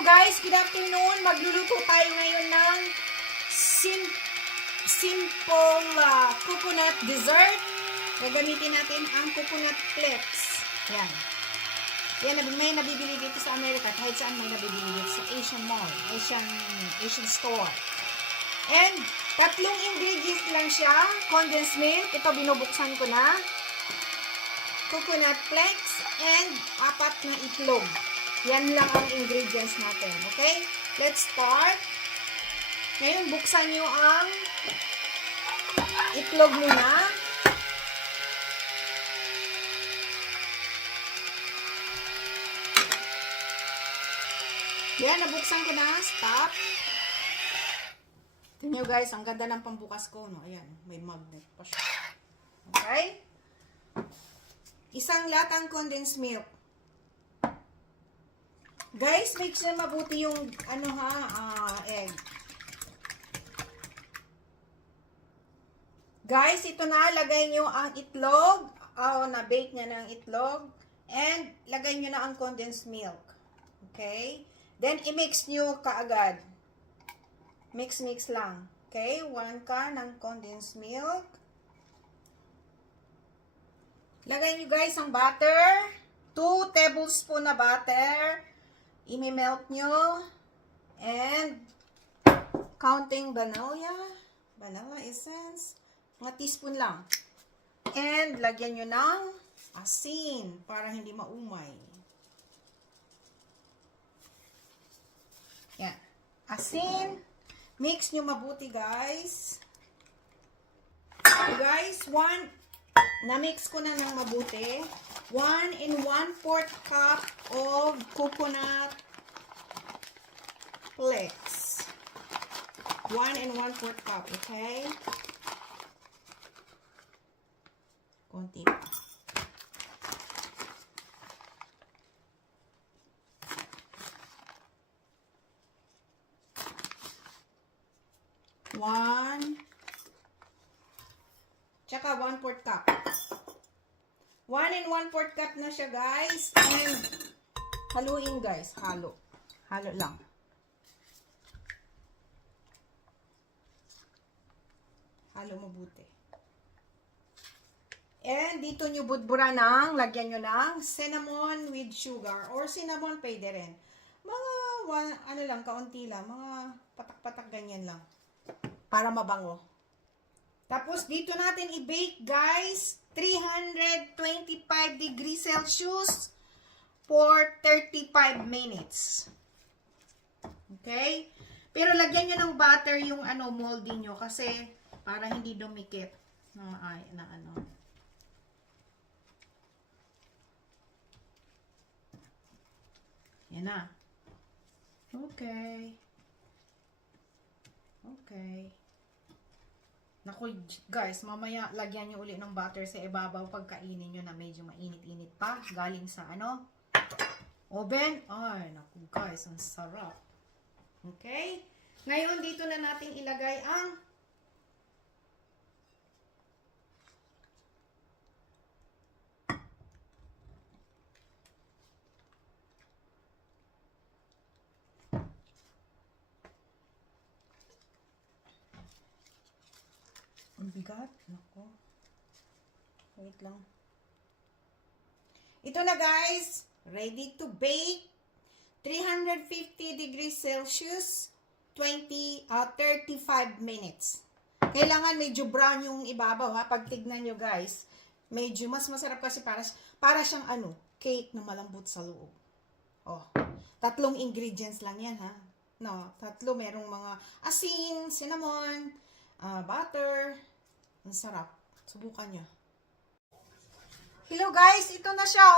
Hello guys, good afternoon. Magluluto tayo ngayon ng simple coconut dessert. Gagamitin natin ang coconut flakes. Yan. Yan, may nabibili dito sa Amerika. Kahit saan may nabibili dito sa Asian mall, Asian store. And, tatlong ingredients lang siya. Condensed milk. Ito, binubuksan ko na. Coconut flakes. And, 4 na itlog. Yan lang ang ingredients natin. Okay? Let's start. Ngayon, buksan nyo ang itlog muna. Yan, nabuksan ko na. Stop. Tingnan nyo guys, ang ganda ng pambukas ko. No? Ayan, may magnet pa siya. Okay? Isang latang condensed milk. Guys, make sure mabuti yung egg. Guys, ito na, lagay nyo ang itlog. Na-bake na ng itlog. And, lagay nyo na ang condensed milk. Okay? Then, i-mix nyo kaagad. Mix lang. Okay? 1 ka ng condensed milk. Lagay nyo guys ang butter. 2 tablespoon na butter. I-melt nyo. And, counting vanilla essence. Mga teaspoon lang. And, lagyan nyo ng asin para hindi maumay. Yan. Asin. Mix nyo mabuti, guys. Guys, na-mix ko na ng mabuti. 1 and 1/4 cup of coconut flakes. 1 and 1/4 cup, okay? Konti pa. Tsaka 1/4 cup. 1 and 1/4 cup na siya, guys. And, haluin, guys. Halo lang. Halo mabuti. And, dito nyo budbura ng, lagyan nyo ng cinnamon with sugar. Or cinnamon, pwede rin. Mga, kaunti lang. Mga patak-patak ganyan lang. Para mabango. Tapos, dito natin i-bake, guys. 325 degrees Celsius for 35 minutes. Okay? Pero lagyan nyo ng butter yung moldy nyo kasi para hindi dumikit. Yan na. Okay. Okay. Naku, guys, mamaya lagyan nyo ulit ng butter sa ibabaw pagkainin nyo na medyo mainit-init pa. Galing sa oven. Ay, naku guys, ang sarap. Okay? Ngayon, dito na natin ilagay ang ang bigat. Nako. Wait lang. Ito na guys. Ready to bake. 350 degrees Celsius. 35 minutes. Kailangan medyo brown yung ibabaw ha. Pag tignan nyo guys. Medyo mas masarap kasi para siyang cake na malambot sa loob. Oh. 3 ingredients lang yan ha. No, 3. Merong mga asin, cinnamon, butter. Ang sarap. Subukan nyo. Hello guys, ito na siya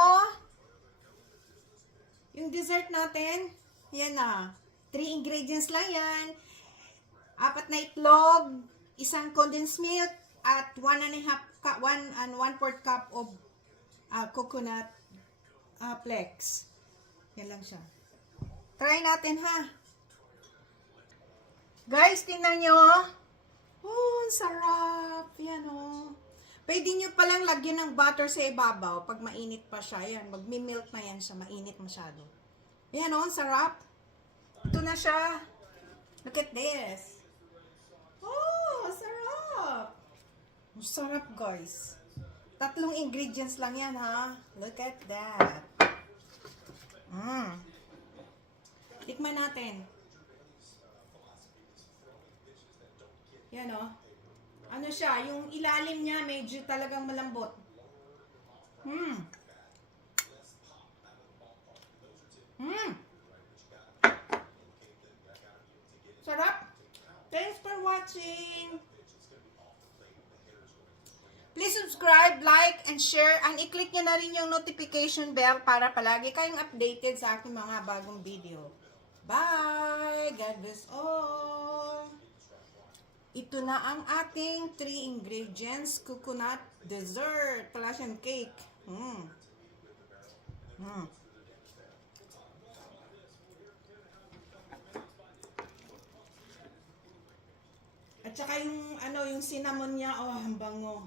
Yung dessert natin. Yan na. 3 ingredients lang yan. 4 na itlog, 1 condensed milk, at 1 and 1/4 cup of coconut flakes. Yan lang siya. Try natin ha. Guys, tingnan nyo ang sarap. Yan Pwede nyo palang lagyan ng butter sa ibabaw pag mainit pa siya. Yan, magmi-melt na yan siya. Mainit masyado. Yan ang sarap. Ito na siya. Look at this. Oh, sarap. Masarap, guys. 3 ingredients lang yan, ha? Look at that. Tikman natin. Yan, oh. Ano siya? Yung ilalim niya, medyo talagang malambot. Sarap. Thanks for watching. Please subscribe, like, and share. And i-click nyo na rin yung notification bell para palagi kayong updated sa aking mga bagong video. Bye! God bless all! Ito na ang ating 3 ingredients. Coconut dessert. Pala siyang cake. At saka yung, ano, yung cinnamon niya. Oh, ang bango.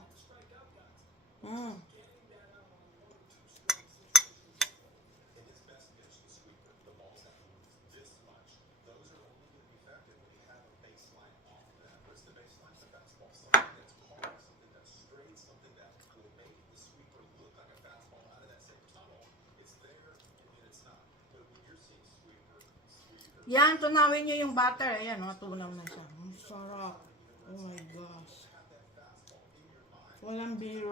Yan, tunawin nyo yung butter. Ayan, tunaw na siya. Ang sarap. Oh my gosh. Walang biro.